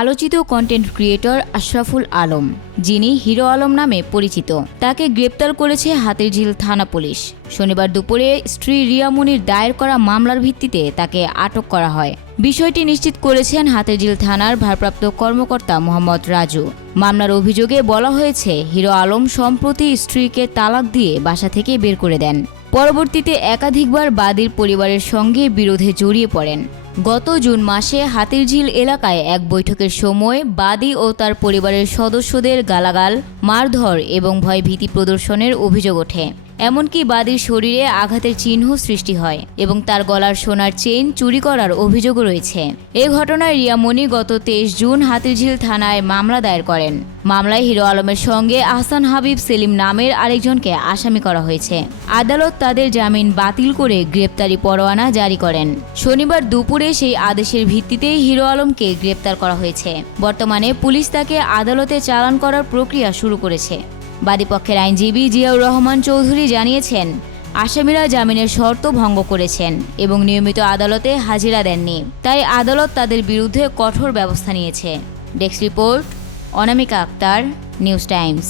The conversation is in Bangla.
আলোচিত কন্টেন্ট ক্রিয়েটর আশরাফুল আলম, যিনি হিরো আলম নামে পরিচিত, তাকে গ্রেপ্তার করেছে হাতিরঝিল থানা পুলিশ। শনিবার দুপুরে স্ত্রী রিয়া মুনির দায়ের করা মামলার ভিত্তিতে তাকে আটক করা হয়। বিষয়টি নিশ্চিত করেছেন হাতিরঝিল থানার ভারপ্রাপ্ত কর্মকর্তা মোহাম্মদ রাজু। মামলার অভিযোগে বলা হয়েছে, হিরো আলম সম্প্রতি স্ত্রীকে তালাক দিয়ে বাসা থেকে বের করে দেন। পরবর্তীতে একাধিকবার বাদীর পরিবারের সঙ্গে বিরোধে জড়িয়ে পড়েন। গত জুন মাসে হাতিরঝিল এলাকায় এক বৈঠকের সময় বাদী ও তার পরিবারের সদস্যদের গালাগাল, মারধর এবং ভয়ভীতি প্রদর্শনের অভিযোগ ওঠে। এমনকি বাদীর শরীরে আঘাতের চিহ্ন সৃষ্টি হয় এবং তার গলার সোনার চেইন চুরি করার অভিযোগও রয়েছে। এই ঘটনায় রিয়া মনি গত 23 জুন হাতিরঝিল থানায় মামলা দায়ের করেন। মামলায় হিরো আলমের সঙ্গে আহসান হাবিব সেলিম নামের আরেকজনকে আসামি করা হয়েছে। আদালত তাদের জামিন বাতিল করে গ্রেপ্তারি পরোয়ানা জারি করেন। শনিবার দুপুরে সেই আদেশের ভিত্তিতেই হিরো আলমকে গ্রেপ্তার করা হয়েছে। বর্তমানে পুলিশ তাকে আদালতে চালান করার প্রক্রিয়া শুরু করেছে। বাদীপক্ষের আইনজীবী জিয়াউর রহমান চৌধুরী জানিয়েছেন, আসামিরা জামিনের শর্ত ভঙ্গ করেছেন এবং নিয়মিত আদালতে হাজিরা দেননি, তাই আদালত তাদের বিরুদ্ধে কঠোর ব্যবস্থা নিয়েছে। ডেস্ক রিপোর্ট, অনামিকা আক্তার, নিউজ টাইমস।